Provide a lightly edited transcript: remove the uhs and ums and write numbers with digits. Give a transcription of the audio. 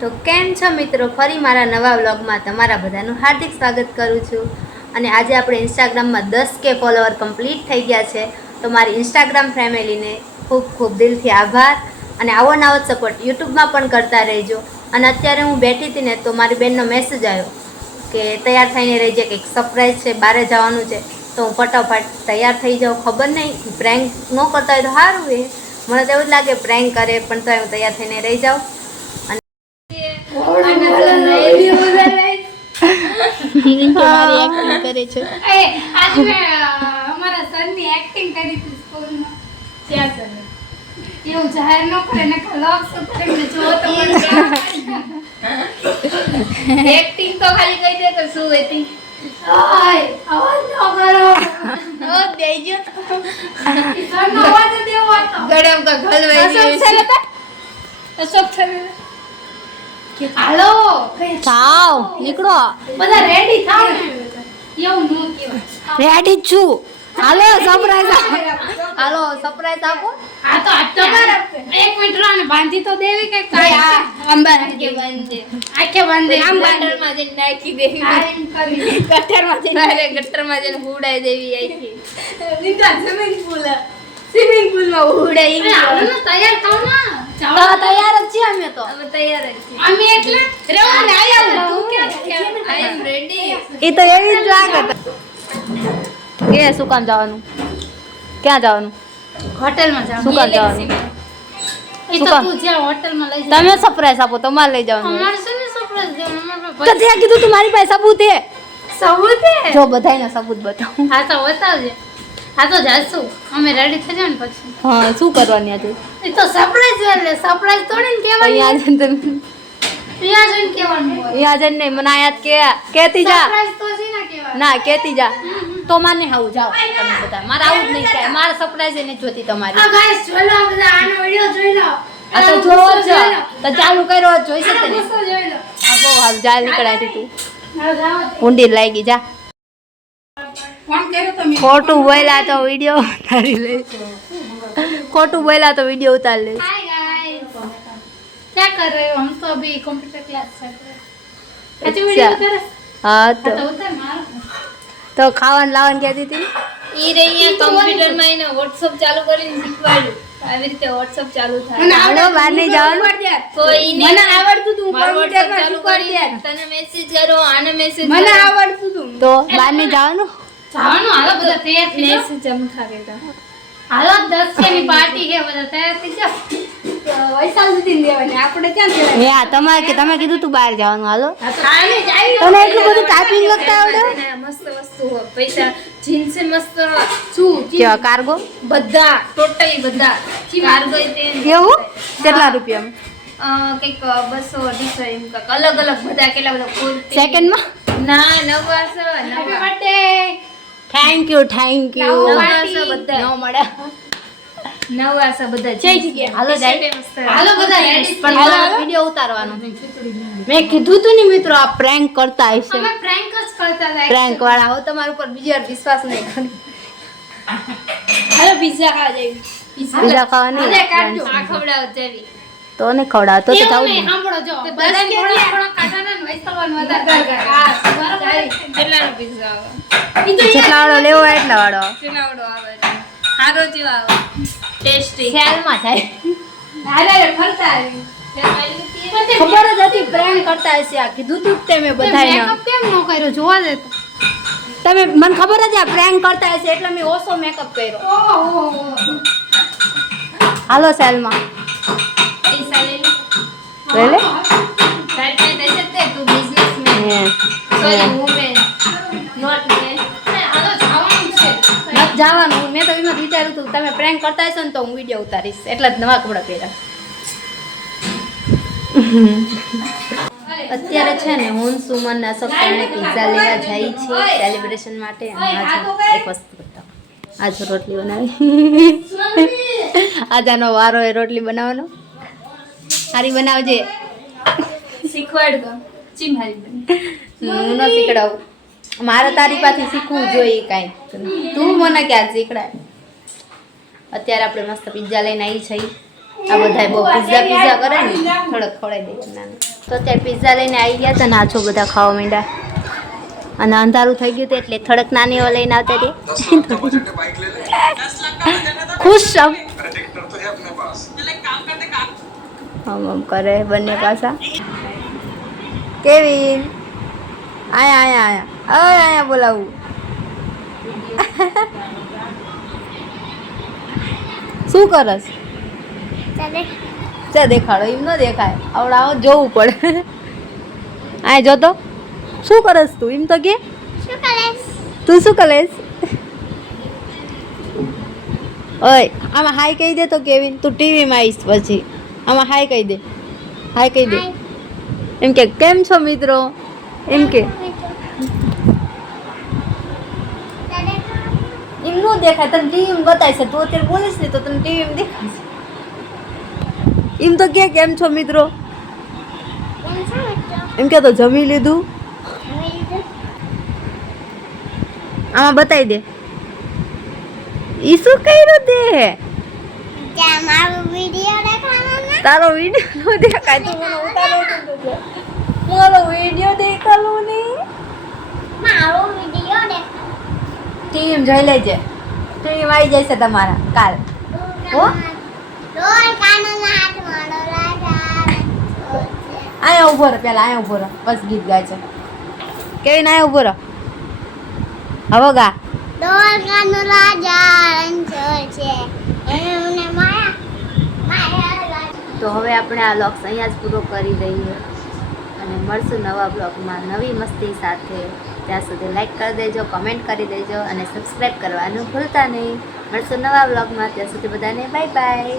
તો કેમ છો મિત્રો, ફરી મારા નવા વ્લોગમાં તમારા બધાનું હાર્દિક સ્વાગત કરું છું. અને આજે આપણે ઇન્સ્ટાગ્રામમાં 10K ફોલોવર કમ્પ્લીટ થઈ ગયા છે. તો મારી ઇન્સ્ટાગ્રામ ફેમિલીને ખૂબ ખૂબ દિલથી આભાર અને આવો નવો સપોર્ટ યુટ્યુબમાં પણ કરતા રહેજો. અને અત્યારે હું બેઠી હતી ને તો મારી બેનનો મેસેજ આવ્યો કે તૈયાર થઈને રહેજે, કંઈક સરપ્રાઈઝ છે, બહાર જવાનું છે. તો હું ફટાફટ તૈયાર થઈ જાઉં. ખબર નહીં પ્રેન્ક ન કરતા હોય તો સારું એ, મને તો એવું જ લાગે પ્રેન્ક કરે, પણ તો હું તૈયાર થઈને રહી જાઉં. કરે છે આજ મેં અમારા સરની એક્ટિંગ કરી હતી સ્કૂલમાં. ત્યાં સર એવું જાહેર ન કરે ને લોક કરીને જો તો એક્ટિંગ તો ખાલી કહી દે તો શું હતી. ઓય અવાજ ન કરો. ઓ દેજો સરનો અવાજ દેવો હતો. ગડમ કા ઘલવાઈ ગયો અશોક સર હાલો જાઓ, નીકળો. બધા રેડી થાવ ને. એવું ન કહેવાય. રેડી જ છું. હાલો સરપ્રાઈઝ, હાલો સરપ્રાઈઝ આપો. આ તો તમારા એક મિનિટ રાને બાંધી તો દેવી કે કાઈ આ અંબાર કે બંધ આખે બાંધે આમ ગટરમાં જઈને નાખી દેવી. આ એમ કરી ગટરમાં જઈને અરે ગટરમાં જઈને હુડાઈ દેવી આઈથી. નીચા સ્વિમિંગ પુલ માં હુડાઈ એ આવો ને તૈયાર થાવ ને. તો તૈયાર જ છીએ અમે તો. અમે તૈયાર જ છીએ. અમે એટલે રેવાને આયા તું ક્યાં આઈ એમ રેડી. એ તો એવી જ લાગે. એ શું કામ જવાનું? ક્યાં જવાનું? હોટેલમાં જાવ. શું કામ જવાનું? એ તો તું જ્યાં હોટેલમાં લઈ જા. તમે સરપ્રાઈઝ આપો, તમારે લઈ જવાનું. અમારે શું ને સરપ્રાઈઝ દેવાનું અમારે તો ત્યાં કીધું તું મારી પાસે સબૂત હે. સબૂત હે. જો બધાયને સબૂત બતાવું. હા તો બતાવજે. હા તો જાશું અમે રેડી થઈ જાય ને પછી. હા, શું કરવાની આજે? એ તો સરપ્રાઈઝ એટલે સરપ્રાઈઝ થોડી ને કહેવાનું. અહીંયા જઈને તમે ત્યાં જઈને કહેવાનું હોય. અહીંયા જઈને નહીં, મને આયાત કેતી જા. સરપ્રાઈઝ તો છે ને કહેવાનું. ના કેતી જા. તો માને આવું જાઓ તમે બધા. મારે આવું જ નહીં થાય. મારે સરપ્રાઈઝ એ નહીં જોતી તમારી. આ ગાઈસ જોઈ લો બધા આનો વિડિયો જોઈ લો. આ તો જોવો જ તો ચાલુ કર્યો જ જોઈ શકે આનો ને. ગુસ્સો જોઈ લો. આ બહુ હાલ જાલ નીકળાતી તું. હા જાઓ. ઊંડી લાગી જા. ફોન કર્યો તમે. ખોટું બોલ્યા તો વિડિયો ઉતારી લે. ખોટું બોલ્યા તો વિડિયો ઉતારી લે. हाय गाइस क्या कर रहे हो? हम तो अभी कंप्यूटर क्लास चल रहे हैं. अच्छी वीडियो उतर. હા તો तो उतर मारो. તો ખાવાનું લાવવાનું કહેતી હતી. ઈ રે અહીંયા કમ્પ્યુટર માં એને WhatsApp ચાલુ કરીને શીખવાડ્યું. આવી રીતે WhatsApp ચાલુ થાય. હાલો બહાર નહીં જવાનું. કોઈ મને આવડતું તું કમ્પ્યુટર ચાલુ કરી તને મેસેજ કરો, આને મેસેજ મને આવડતું તું. તો બહાર નહીં જવાનું. જવાનું હાલો બધા તૈયાર થઈ જાઓ. મેસેજ જમખા કેતા. હાલો 10K ની પાર્ટી છે બધા તૈયાર થઈ જાઓ. વૈશાલ સુધી લેવાની આપણે ક્યાં છે? હે આ તમારે કે તમે કીધું તું બહાર જવાનું. હાલો આને જાય તને એટલું બધું ટાઈપિંગ લખતા આવડે? મસ્ત વસ્તુ હોય. પૈસા જીન્સે મસ્ત શું કેવા કાર્ગો બધા ટોટલી બધા કાર્ગો તે કેવું? કેટલા રૂપિયામાં? કંઈક 200 એમ કંઈક અલગ અલગ બધા કેટલા બધા કુર્તી. સેકન્ડમાં? ના 900 happy birthday. Thank you thank you. 900 બધા ન મળે. 900 બધા જય જગ્યા. હાલો જાય. હાલો બધા રેડી પણ મારો વિડિયો ઉતારવાનો. મેં કીધું તું ને મિત્રો આ પ્રેન્ક કરતા હશે. અમે પ્રેન્ક જ કરતા હતા. પ્રેન્ક વાળા હો તમારા ઉપર બીજી વાર વિશ્વાસ નહીં કરે. હાલો પિઝા ખા જઈએ. બીજા ખાવાની અરે કાઢજો. આ ખવડાવ જેવી તો ને ખવડાવ તો એવું જાવ નહીં, સાંભળો જો. બધાને થોડા થોડા કાઢવાના ને વૈષ્ણવને વધારે કાઢવાના. બરાબર. કેટલાનો પિઝા આવે? ઈ તો જેટલા વાળો લેવો હોય એટલા વાળો. કેટલાવડો આવે છે? સારો જેવો આવે ટેસ્ટી. સેલમાં જાય. હારે ફરતા આવી. ખબર જ હતી પ્રેન્ક કરતા હશે. આ કીધું તું જ તે મેં બધાને. મેકઅપ કેમ ન કર્યો જોવા દે તો. તમે મને ખબર જ આ પ્રેન્ક કરતા હશે એટલે મેં ઓછો મેકઅપ કર્યો. ઓહો. હાલો સેલમાં પૈસા લઈ લે. લઈ લે. તારી પાસે દેશે તે તું બિઝનેસમેન. હે. Sorry women not man. હાલો જવાનું છે. નથી જવાનું. મેં તો એમ જ વિચાર્યું હતું તમે પ્રેન્ક કરતા હશો ને તો હું વિડીયો ઉતારીશ એટલે જ નવા કપડાં પહેર્યા. અત્યારે છે ને હું સુમન ના સપ્તાહને પિઝા લેવા જાય છે સેલિબ્રેશન માટે. અને આજે એક વસ્તુ બતાવો. આજે રોટલી બનાવી. આજાનો વારો એ રોટલી બનાવવાનો. સારી બનાવજે. શીખવાડ દો. ચીમારી બની. હું ન શીખડાવું. મારે તારી પાસેથી શીખવું જોઈએ કાંઈ. તું મને ક્યાં શીખડાય. અત્યારે આપણે મસ્ત પિઝા લઈને આવી છીએ. આ બધા બહુ પિઝા કરે ને થોડોક ખવડાવી દઈએ નાને. તો અત્યારે પિઝા લઈને આવી ગયા હતા ને આજો બધા ખાવા માંડ્યા અને અંધારું થઈ ગયું હતું એટલે થોડોક નાની એવો લઈને આવતા હતી. ખુશ સબ આમ કરે બંને પાછા. કેવિન આયા બોલાવું. શું કરસ? ચા દેખાડો. એમ ન દેખાય, આવડાવો જોવું પડે. આ જો તો શું કરસ તું? એમ તો કે તું શું કરેશ? ઓય આમાં હાય કહી દે તો કેવિન. તું ટીવીમાં આવીશ પછી આમાં હાય કહી દે. હાય કહી દે. એમ કે કેમ છો મિત્રો? એમ કે એમ નો દેખાય. તને ટીવીમાં બતાય છે. તું અત્યારે બોલીશ ને તો તને ટીવીમાં દેખાશે. એમ તો કે કેમ છો મિત્રો? એમ કે તો જમી લીધું. આમાં બતાવી દે. ઈ શું કર્યું તે? તારો વિડિયો નો દેખાય. તું મને ઉતારો તો મારો વિડિયો દેખાલો ને. ટીમ જોઈ લેજે. ટીમ આવી જશે તમારા કાલ. હો આયા ઉભો રહો. પેલા આયા ઉભો રહો બસ ગીત ગાય છે. કેવી ના ઉભો રહો. હવે ગા. તો હવે આપણે આ બ્લોગ્સ અહીંયા જ પૂરો કરી દઈએ અને મળશું નવા બ્લોગમાં નવી મસ્તી સાથે. ત્યાં સુધી લાઈક કરી દેજો, કમેન્ટ કરી દેજો અને સબસ્ક્રાઈબ કરવાનું ભૂલતા નહીં. મળશું નવા બ્લોગમાં. ત્યાં સુધી બધાને બાય બાય.